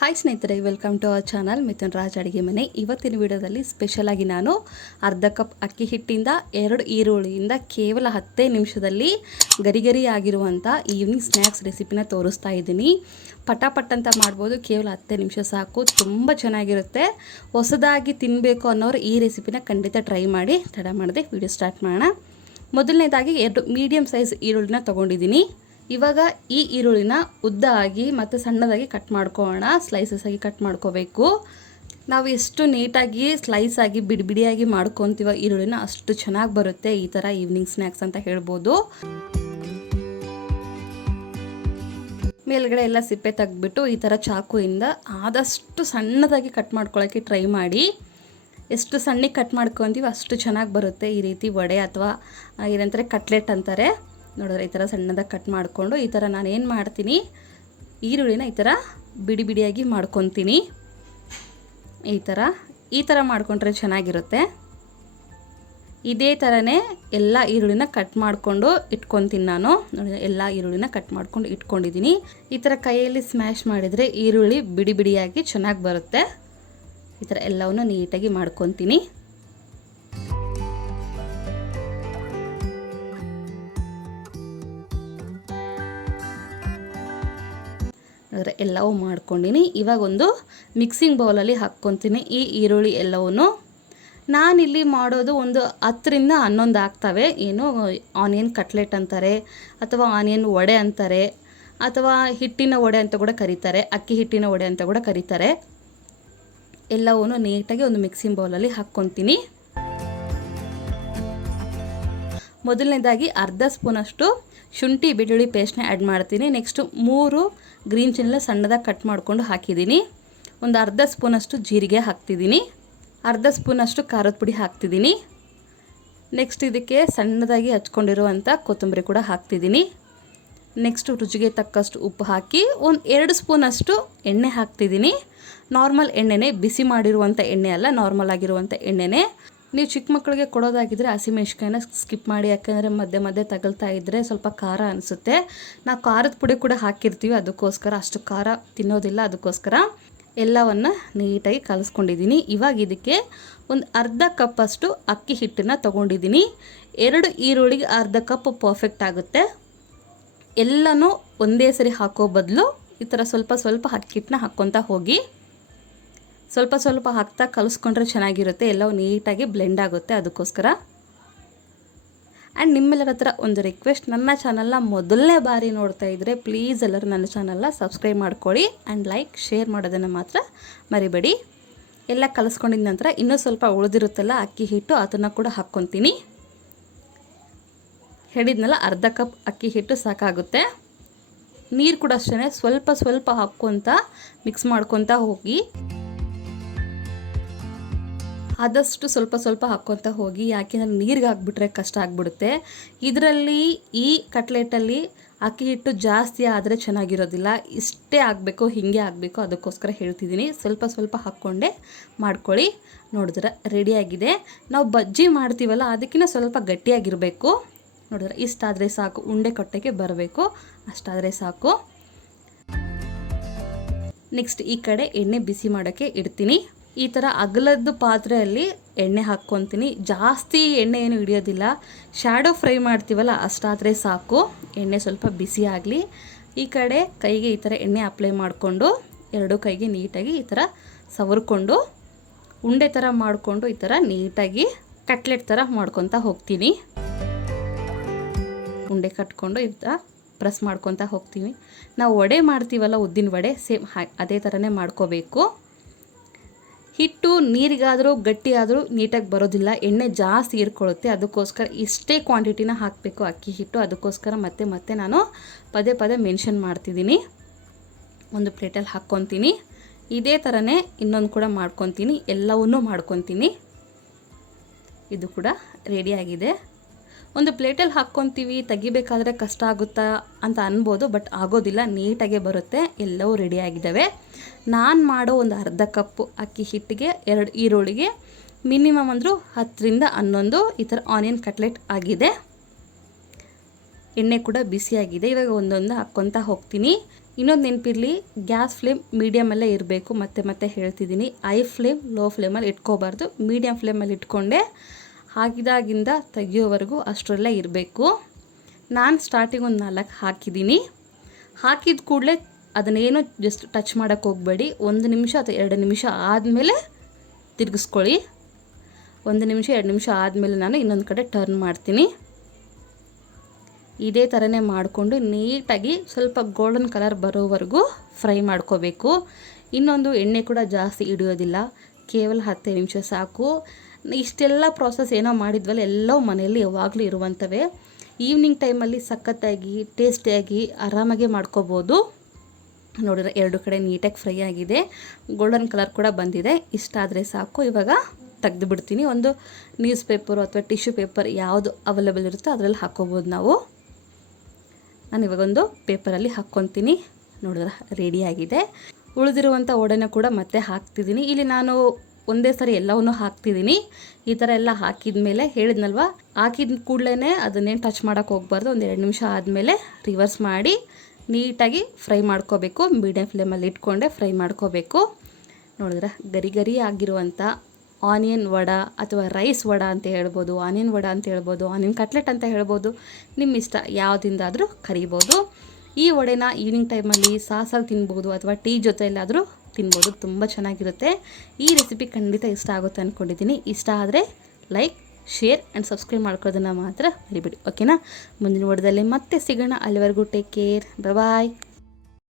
Hi ಸ್ನೇಹಿತರೆ, welcome to our channel Mithun Raj ಅಡುಗೆ ಮನೆ. ಇವತ್ತಿನ ವಿಡಿಯೋದಲ್ಲಿ ಸ್ಪೆಷಲಾಗಿ ನಾನು ಅರ್ಧ ಕಪ್ ಅಕ್ಕಿ ಹಿಟ್ಟಿಂದ 2 ಈರುಳ್ಳಿಯಿಂದ ಕೇವಲ 10 ನಿಮಿಷದಲ್ಲಿ ಗರಿ ಆಗಿರುವಂಥ ಈವ್ನಿಂಗ್ ಸ್ನ್ಯಾಕ್ಸ್ ರೆಸಿಪಿನ ತೋರಿಸ್ತಾ ಇದ್ದೀನಿ. ಪಟಾಪಟ್ ಅಂತ ಮಾಡ್ಬೋದು, ಕೇವಲ 10 ನಿಮಿಷ ಸಾಕು. ತುಂಬ ಚೆನ್ನಾಗಿರುತ್ತೆ. ಹೊಸದಾಗಿ ತಿನ್ನಬೇಕು ಅನ್ನೋರು ಈ ರೆಸಿಪಿನ ಖಂಡಿತ ಟ್ರೈ ಮಾಡಿ. ತಡ ಮಾಡದೆ ವಿಡಿಯೋ ಸ್ಟಾರ್ಟ್ ಮಾಡೋಣ. ಮೊದಲನೇದಾಗಿ 2 ಮೀಡಿಯಮ್ ಸೈಜ್ ಈರುಳ್ಳಿನ ತೊಗೊಂಡಿದ್ದೀನಿ. ಇವಾಗ ಈ ಈರುಳ್ಳಿನ ಉದ್ದ ಆಗಿ ಮತ್ತು ಸಣ್ಣದಾಗಿ ಕಟ್ ಮಾಡ್ಕೊಳ್ಳೋಣ. ಸ್ಲೈಸಸ್ ಆಗಿ ಕಟ್ ಮಾಡ್ಕೋಬೇಕು. ನಾವು ಎಷ್ಟು ನೀಟಾಗಿ ಸ್ಲೈಸ್ ಆಗಿ ಬಿಡಿಯಾಗಿ ಮಾಡ್ಕೊತೀವೋ ಈರುಳ್ಳಿನ ಅಷ್ಟು ಚೆನ್ನಾಗಿ ಬರುತ್ತೆ. ಈ ಥರ ಈವ್ನಿಂಗ್ ಸ್ನ್ಯಾಕ್ಸ್ ಅಂತ ಹೇಳ್ಬೋದು. ಮೇಲ್ಗಡೆ ಎಲ್ಲ ಸಿಪ್ಪೆ ತೆಗೆದ್ಬಿಟ್ಟು ಈ ಥರ ಚಾಕುವಿಂದ ಆದಷ್ಟು ಸಣ್ಣದಾಗಿ ಕಟ್ ಮಾಡ್ಕೊಳ್ಳೋಕ್ಕೆ ಟ್ರೈ ಮಾಡಿ. ಎಷ್ಟು ಸಣ್ಣಗೆ ಕಟ್ ಮಾಡ್ಕೊತೀವಿ ಅಷ್ಟು ಚೆನ್ನಾಗಿ ಬರುತ್ತೆ. ಈ ರೀತಿ ವಡೆ ಅಥವಾ ಏನಂತಾರೆ ಕಟ್ಲೆಟ್ ಅಂತಾರೆ ನೋಡಿದ್ರೆ, ಈ ಥರ ಸಣ್ಣದಾಗಿ ಕಟ್ ಮಾಡಿಕೊಂಡು ಈ ಥರ ನಾನು ಏನು ಮಾಡ್ತೀನಿ, ಈರುಳ್ಳಿನ ಈ ಥರ ಬಿಡಿಯಾಗಿ ಮಾಡ್ಕೊತೀನಿ. ಈ ಥರ ಮಾಡ್ಕೊಂಡ್ರೆ ಚೆನ್ನಾಗಿರುತ್ತೆ. ಇದೇ ಥರನೇ ಎಲ್ಲ ಈರುಳ್ಳಿನ ಕಟ್ ಮಾಡಿಕೊಂಡು ಇಟ್ಕೊತೀನಿ. ನಾನು ನೋಡಿ ಎಲ್ಲ ಈರುಳ್ಳಿನ ಕಟ್ ಮಾಡ್ಕೊಂಡು ಇಟ್ಕೊಂಡಿದ್ದೀನಿ. ಈ ಥರ ಕೈಯಲ್ಲಿ ಸ್ಮ್ಯಾಶ್ ಮಾಡಿದರೆ ಈರುಳ್ಳಿ ಬಿಡಿಯಾಗಿ ಚೆನ್ನಾಗಿ ಬರುತ್ತೆ. ಈ ಥರ ಎಲ್ಲವನ್ನು ನೀಟಾಗಿ ಮಾಡ್ಕೊತೀನಿ. ಎಲ್ಲವೂ ಮಾಡ್ಕೊಂಡಿನಿ. ಇವಾಗ ಒಂದು ಮಿಕ್ಸಿಂಗ್ ಬೌಲಲ್ಲಿ ಹಾಕ್ಕೊತೀನಿ ಈ ಈರುಳ್ಳಿ ಎಲ್ಲವೂ. ನಾನಿಲ್ಲಿ ಮಾಡೋದು ಒಂದು 10ರಿಂದ 11 ಆಗ್ತವೆ. ಏನು ಆನಿಯನ್ ಕಟ್ಲೆಟ್ ಅಂತಾರೆ ಅಥವಾ ಆನಿಯನ್ ವಡೆ ಅಂತಾರೆ ಅಥವಾ ಹಿಟ್ಟಿನ ವಡೆ ಅಂತ ಕೂಡ ಕರೀತಾರೆ, ಅಕ್ಕಿ ಹಿಟ್ಟಿನ ವಡೆ ಅಂತ ಕೂಡ ಕರೀತಾರೆ. ಎಲ್ಲವೂ ನೀಟಾಗಿ ಒಂದು ಮಿಕ್ಸಿಂಗ್ ಬೌಲಲ್ಲಿ ಹಾಕ್ಕೊತೀನಿ. ಮೊದಲನೇದಾಗಿ ಅರ್ಧ ಸ್ಪೂನಷ್ಟು ಶುಂಠಿ ಬೆಳ್ಳುಳ್ಳಿ ಪೇಸ್ಟ್ನ ಆ್ಯಡ್ ಮಾಡ್ತೀನಿ. ನೆಕ್ಸ್ಟು 3 ಗ್ರೀನ್ ಚಿಲ್ಲಿ ಸಣ್ಣದಾಗಿ ಕಟ್ ಮಾಡಿಕೊಂಡು ಹಾಕಿದ್ದೀನಿ. ಒಂದು ಅರ್ಧ ಸ್ಪೂನಷ್ಟು ಜೀರಿಗೆ ಹಾಕ್ತಿದ್ದೀನಿ. ಅರ್ಧ ಸ್ಪೂನಷ್ಟು ಖಾರದ ಪುಡಿ ಹಾಕ್ತಿದ್ದೀನಿ. ನೆಕ್ಸ್ಟ್ ಇದಕ್ಕೆ ಸಣ್ಣದಾಗಿ ಹಚ್ಕೊಂಡಿರುವಂಥ ಕೊತ್ತಂಬರಿ ಕೂಡ ಹಾಕ್ತಿದ್ದೀನಿ. ನೆಕ್ಸ್ಟು ರುಚಿಗೆ ತಕ್ಕಷ್ಟು ಉಪ್ಪು ಹಾಕಿ ಒಂದು 2 ಸ್ಪೂನಷ್ಟು ಎಣ್ಣೆ ಹಾಕ್ತಿದ್ದೀನಿ. ನಾರ್ಮಲ್ ಎಣ್ಣೆನೇ, ಬಿಸಿ ಮಾಡಿರುವಂಥ ಎಣ್ಣೆ ಅಲ್ಲ, ನಾರ್ಮಲ್ ಆಗಿರುವಂಥ ಎಣ್ಣೆನೇ. ನೀವು ಚಿಕ್ಕ ಮಕ್ಕಳಿಗೆ ಕೊಡೋದಾಗಿದ್ದರೆ ಹಸಿಮೆಣ್ಸಿಕಾಯಿನ ಸ್ಕಿಪ್ ಮಾಡಿ, ಯಾಕೆಂದರೆ ಮಧ್ಯೆ ತಗಲ್ತಾ ಇದ್ದರೆ ಸ್ವಲ್ಪ ಖಾರ ಅನಿಸುತ್ತೆ. ನಾವು ಖಾರದ ಪುಡಿ ಕೂಡ ಹಾಕಿರ್ತೀವಿ, ಅದಕ್ಕೋಸ್ಕರ ಅಷ್ಟು ಖಾರ ತಿನ್ನೋದಿಲ್ಲ. ಅದಕ್ಕೋಸ್ಕರ ಎಲ್ಲವನ್ನು ನೀಟಾಗಿ ಕಲಿಸ್ಕೊಂಡಿದ್ದೀನಿ. ಇವಾಗ ಇದಕ್ಕೆ ಒಂದು ಅರ್ಧ ಕಪ್ಪಷ್ಟು ಅಕ್ಕಿ ಹಿಟ್ಟನ್ನು ತೊಗೊಂಡಿದ್ದೀನಿ. 2 ಈರುಳ್ಳಿಗೆ ಅರ್ಧ ಕಪ್ ಪರ್ಫೆಕ್ಟ್ ಆಗುತ್ತೆ. ಎಲ್ಲನೂ ಒಂದೇ ಸರಿ ಹಾಕೋ ಬದಲು ಈ ಥರ ಸ್ವಲ್ಪ ಅಕ್ಕಿ ಹಿಟ್ಟನ್ನ ಹಾಕ್ಕೊತಾ ಹೋಗಿ. ಸ್ವಲ್ಪ ಹಾಕ್ತಾ ಕಲಿಸ್ಕೊಂಡ್ರೆ ಚೆನ್ನಾಗಿರುತ್ತೆ. ಎಲ್ಲವೂ ನೀಟಾಗಿ ಬ್ಲೆಂಡ್ ಆಗುತ್ತೆ. ಅದಕ್ಕೋಸ್ಕರ ಆ್ಯಂಡ್ ನಿಮ್ಮೆಲ್ಲರ ಹತ್ರ ಒಂದು ರಿಕ್ವೆಸ್ಟ್, ನನ್ನ ಚಾನಲ್ನ ಮೊದಲನೇ ಬಾರಿ ನೋಡ್ತಾ ಇದ್ದರೆ ಪ್ಲೀಸ್ ಎಲ್ಲರೂ ನನ್ನ ಚಾನಲ್ನ ಸಬ್ಸ್ಕ್ರೈಬ್ ಮಾಡ್ಕೊಳ್ಳಿ ಆ್ಯಂಡ್ ಲೈಕ್, ಶೇರ್ ಮಾಡೋದನ್ನು ಮಾತ್ರ ಮರಿಬೇಡಿ. ಎಲ್ಲ ಕಲಿಸ್ಕೊಂಡಿದ ನಂತರ ಇನ್ನೂ ಸ್ವಲ್ಪ ಉಳಿದಿರುತ್ತಲ್ಲ ಅಕ್ಕಿ ಹಿಟ್ಟು, ಅದನ್ನು ಕೂಡ ಹಾಕ್ಕೊತೀನಿ. ಹೇಳಿದ್ನಲ್ಲ, ಅರ್ಧ ಕಪ್ ಅಕ್ಕಿ ಹಿಟ್ಟು ಸಾಕಾಗುತ್ತೆ. ನೀರು ಕೂಡ ಅಷ್ಟೇ ಸ್ವಲ್ಪ ಹಾಕ್ಕೊತ ಮಿಕ್ಸ್ ಮಾಡ್ಕೊತಾ ಹೋಗಿ. ಆದಷ್ಟು ಸ್ವಲ್ಪ ಹಾಕ್ಕೊತಾ ಹೋಗಿ, ಯಾಕೆಂದರೆ ನೀರಿಗೆ ಹಾಕ್ಬಿಟ್ರೆ ಕಷ್ಟ ಆಗಿಬಿಡುತ್ತೆ. ಇದರಲ್ಲಿ ಈ ಕಟ್ಲೆಟಲ್ಲಿ ಅಕ್ಕಿ ಹಿಟ್ಟು ಜಾಸ್ತಿ ಆದರೆ ಚೆನ್ನಾಗಿರೋದಿಲ್ಲ. ಇಷ್ಟೇ ಆಗಬೇಕು, ಹೀಗೆ ಆಗಬೇಕು. ಅದಕ್ಕೋಸ್ಕರ ಹೇಳ್ತಿದ್ದೀನಿ, ಸ್ವಲ್ಪ ಹಾಕ್ಕೊಂಡೆ ಮಾಡ್ಕೊಳ್ಳಿ. ನೋಡಿದ್ರೆ ರೆಡಿಯಾಗಿದೆ. ನಾವು ಬಜ್ಜಿ ಮಾಡ್ತೀವಲ್ಲ, ಅದಕ್ಕಿಂತ ಸ್ವಲ್ಪ ಗಟ್ಟಿಯಾಗಿರಬೇಕು. ನೋಡಿದ್ರೆ ಇಷ್ಟಾದರೆ ಸಾಕು, ಉಂಡೆ ಕಟ್ಟೋಕ್ಕೆ ಬರಬೇಕು, ಅಷ್ಟಾದರೆ ಸಾಕು. ನೆಕ್ಸ್ಟ್ ಈ ಕಡೆ ಎಣ್ಣೆ ಬಿಸಿ ಮಾಡೋಕ್ಕೆ ಇಡ್ತೀನಿ. ಈ ಥರ ಅಗಲದ ಪಾತ್ರೆಯಲ್ಲಿ ಎಣ್ಣೆ ಹಾಕ್ಕೊತೀನಿ. ಜಾಸ್ತಿ ಎಣ್ಣೆ ಏನು ಹಿಡಿಯೋದಿಲ್ಲ. ಶ್ಯಾಡೋ ಫ್ರೈ ಮಾಡ್ತೀವಲ್ಲ ಅಷ್ಟಾದರೆ ಸಾಕು. ಎಣ್ಣೆ ಸ್ವಲ್ಪ ಬಿಸಿ ಆಗಲಿ. ಈ ಕಡೆ ಕೈಗೆ ಈ ಥರ ಎಣ್ಣೆ ಅಪ್ಲೈ ಮಾಡಿಕೊಂಡು 2 ಕೈಗೆ ನೀಟಾಗಿ ಈ ಥರ ಸವರ್ಕೊಂಡು ಉಂಡೆ ಥರ ಮಾಡಿಕೊಂಡು ಈ ಥರ ನೀಟಾಗಿ ಕಟ್ಲೆಟ್ ಥರ ಮಾಡ್ಕೊತಾ ಹೋಗ್ತೀನಿ. ಉಂಡೆ ಕಟ್ಕೊಂಡು ಈ ಥರ ಪ್ರೆಸ್ ಮಾಡ್ಕೊತಾ ಹೋಗ್ತೀವಿ. ನಾವು ವಡೆ ಮಾಡ್ತೀವಲ್ಲ, ಉದ್ದಿನ ವಡೆ, ಸೇಮ್ ಅದೇ ಥರನೇ ಮಾಡ್ಕೋಬೇಕು. ಹಿಟ್ಟು ನೀರಿಗಾದರೂ ಗಟ್ಟಿ ಆದರೂ ನೀಟಾಗಿ ಬರೋದಿಲ್ಲ, ಎಣ್ಣೆ ಜಾಸ್ತಿ ಹೀರ್ಕೊಳ್ಳುತ್ತೆ. ಅದಕ್ಕೋಸ್ಕರ ಇಷ್ಟೇ ಕ್ವಾಂಟಿಟಿನ ಹಾಕಬೇಕು ಅಕ್ಕಿ ಹಿಟ್ಟು. ಅದಕ್ಕೋಸ್ಕರ ಮತ್ತೆ ನಾನು ಪದೇ ಮೆನ್ಷನ್ ಮಾಡ್ತಿದ್ದೀನಿ. ಒಂದು ಪ್ಲೇಟಲ್ಲಿ ಹಾಕ್ಕೊತೀನಿ. ಇದೇ ಥರನೇ ಇನ್ನೊಂದು ಕೂಡ ಮಾಡ್ಕೊತೀನಿ. ಎಲ್ಲವನ್ನೂ ಮಾಡ್ಕೊತೀನಿ. ಇದು ಕೂಡ ರೆಡಿಯಾಗಿದೆ. ಒಂದು ಪ್ಲೇಟಲ್ಲಿ ಹಾಕ್ಕೊತೀವಿ, ತೆಗಿಬೇಕಾದ್ರೆ ಕಷ್ಟ ಆಗುತ್ತಾ ಅಂತ ಅನ್ಬೋದು, ಬಟ್ ಆಗೋದಿಲ್ಲ, ನೀಟಾಗೆ ಬರುತ್ತೆ. ಎಲ್ಲವೂ ರೆಡಿಯಾಗಿದ್ದಾವೆ. ನಾನು ಮಾಡೋ ಒಂದು ಅರ್ಧ ಕಪ್ಪು ಅಕ್ಕಿ ಹಿಟ್ಟಿಗೆ 2 ಈರುಳ್ಳಿಗೆ ಮಿನಿಮಮ್ ಅಂದರೂ 10ರಿಂದ 11 ಈ ಥರ ಆನಿಯನ್ ಕಟ್ಲೆಟ್ ಆಗಿದೆ. ಎಣ್ಣೆ ಕೂಡ ಬಿಸಿಯಾಗಿದೆ. ಇವಾಗ ಒಂದೊಂದು ಹಾಕ್ಕೊತಾ ಹೋಗ್ತೀನಿ. ಇನ್ನೊಂದು ನೆನಪಿರಲಿ, ಗ್ಯಾಸ್ ಫ್ಲೇಮ್ ಮೀಡಿಯಮಲ್ಲೇ ಇರಬೇಕು. ಮತ್ತೆ ಹೇಳ್ತಿದ್ದೀನಿ, ಐ ಫ್ಲೇಮ್ ಲೋ ಫ್ಲೇಮಲ್ಲಿ ಇಟ್ಕೋಬಾರ್ದು. ಮೀಡಿಯಮ್ ಫ್ಲೇಮಲ್ಲಿ ಇಟ್ಕೊಂಡೆ ಹಾಕಿದಾಗಿಂದ ತೆಗಿಯೋವರೆಗೂ ಅಷ್ಟರಲ್ಲೇ ಇರಬೇಕು. ನಾನು ಸ್ಟಾರ್ಟಿಂಗ್ ಒಂದು 4 ಹಾಕಿದ್ದೀನಿ. ಹಾಕಿದ ಕೂಡಲೇ ಅದನ್ನೇನು ಜಸ್ಟ್ ಟಚ್ ಮಾಡೋಕ್ಕೆ ಹೋಗಬೇಡಿ. 1 ನಿಮಿಷ ಅಥವಾ 2 ನಿಮಿಷ ಆದಮೇಲೆ ತಿರುಗಿಸ್ಕೊಳ್ಳಿ. 1 ನಿಮಿಷ 2 ನಿಮಿಷ ಆದಮೇಲೆ ನಾನು ಇನ್ನೊಂದು ಕಡೆ ಟರ್ನ್ ಮಾಡ್ತೀನಿ. ಇದೇ ಥರನೇ ಮಾಡಿಕೊಂಡು ನೀಟಾಗಿ ಸ್ವಲ್ಪ ಗೋಲ್ಡನ್ ಕಲರ್ ಬರೋವರೆಗೂ ಫ್ರೈ ಮಾಡ್ಕೋಬೇಕು. ಇನ್ನೊಂದು, ಎಣ್ಣೆ ಕೂಡ ಜಾಸ್ತಿ ಹಿಡಿಯೋದಿಲ್ಲ, ಕೇವಲ 10 ನಿಮಿಷ ಸಾಕು. ಇಷ್ಟೆಲ್ಲ ಪ್ರಾಸೆಸ್ ಏನೋ ಮಾಡಿದ್ವಲ್ಲ ಎಲ್ಲವೂ ಮನೆಯಲ್ಲಿ ಯಾವಾಗಲೂ ಇರುವಂಥವೇ. ಈವ್ನಿಂಗ್ ಟೈಮಲ್ಲಿ ಸಖತ್ತಾಗಿ ಟೇಸ್ಟಿಯಾಗಿ ಆರಾಮಾಗೆ ಮಾಡ್ಕೋಬೋದು. ನೋಡಿದ್ರೆ 2 ಕಡೆ ನೀಟಾಗಿ ಫ್ರೈ ಆಗಿದೆ, ಗೋಲ್ಡನ್ ಕಲರ್ ಕೂಡ ಬಂದಿದೆ. ಇಷ್ಟ ಆದರೆ ಸಾಕು. ಇವಾಗ ತೆಗೆದು ಬಿಡ್ತೀನಿ. ಒಂದು ನ್ಯೂಸ್ ಪೇಪರು ಅಥವಾ ಟಿಶ್ಯೂ ಪೇಪರ್ ಯಾವುದು ಅವೈಲೇಬಲ್ ಇರುತ್ತೋ ಅದರಲ್ಲಿ ಹಾಕ್ಕೋಬೋದು ನಾವು. ನಾನು ಇವಾಗೊಂದು ಪೇಪರಲ್ಲಿ ಹಾಕ್ಕೊತೀನಿ. ನೋಡಿದ್ರೆ ರೆಡಿಯಾಗಿದೆ. ಉಳಿದಿರುವಂಥ ವಡೆನ ಕೂಡ ಮತ್ತೆ ಹಾಕ್ತಿದ್ದೀನಿ. ಇಲ್ಲಿ ನಾನು ಒಂದೇ ಸರಿ ಎಲ್ಲವನ್ನೂ ಹಾಕ್ತಿದ್ದೀನಿ. ಈ ಥರ ಎಲ್ಲ ಹಾಕಿದ ಮೇಲೆ ಹೇಳಿದ್ನಲ್ವ, ಹಾಕಿದ ಕೂಡಲೇ ಅದನ್ನೇನು ಟಚ್ ಮಾಡೋಕ್ಕೆ ಹೋಗಬಾರ್ದು. ಒಂದು 2 ನಿಮಿಷ ಆದಮೇಲೆ ರಿವರ್ಸ್ ಮಾಡಿ ನೀಟಾಗಿ ಫ್ರೈ ಮಾಡ್ಕೋಬೇಕು. ಮೀಡಿಯಮ್ ಫ್ಲೇಮಲ್ಲಿ ಇಟ್ಕೊಂಡೆ ಫ್ರೈ ಮಾಡ್ಕೋಬೇಕು. ನೋಡಿದ್ರೆ ಗರಿ ಆಗಿರುವಂಥ ಆನಿಯನ್ ವಡ ಅಥವಾ ರೈಸ್ ವಡ ಅಂತ ಹೇಳ್ಬೋದು, ಆನಿಯನ್ ವಡ ಅಂತ ಹೇಳ್ಬೋದು, ಆನಿಯನ್ ಕಟ್ಲೆಟ್ ಅಂತ ಹೇಳ್ಬೋದು, ನಿಮ್ಮ ಇಷ್ಟ ಯಾವುದಿಂದಾದರೂ ಕರಿಬೋದು. ಈ ವಡೆನ ಈವ್ನಿಂಗ್ ಟೈಮಲ್ಲಿ ಸಾಸಲ್ಲಿ ತಿನ್ಬೋದು ಅಥವಾ ಟೀ ಜೊತೆ ಎಲ್ಲಾದರೂ ತಿನ್ಬೋದು. ತುಂಬ ಚೆನ್ನಾಗಿರುತ್ತೆ. ಈ ರೆಸಿಪಿ ಖಂಡಿತ ಇಷ್ಟ ಆಗುತ್ತೆ ಅಂದ್ಕೊಂಡಿದ್ದೀನಿ. ಇಷ್ಟ ಆದರೆ ಲೈಕ್, ಶೇರ್ ಆ್ಯಂಡ್ ಸಬ್ಸ್ಕ್ರೈಬ್ ಮಾಡ್ಕೊಳ್ಳೋದನ್ನು ಮಾತ್ರ ಮರಿಬೇಡಿ. ಓಕೆನಾ? ಮುಂದಿನ ವಿಡಿಯೋದಲ್ಲಿ ಮತ್ತೆ ಸಿಗೋಣ. ಅಲ್ಲಿವರೆಗೂ ಟೇಕ್ ಕೇರ್. ಬಾಯ್.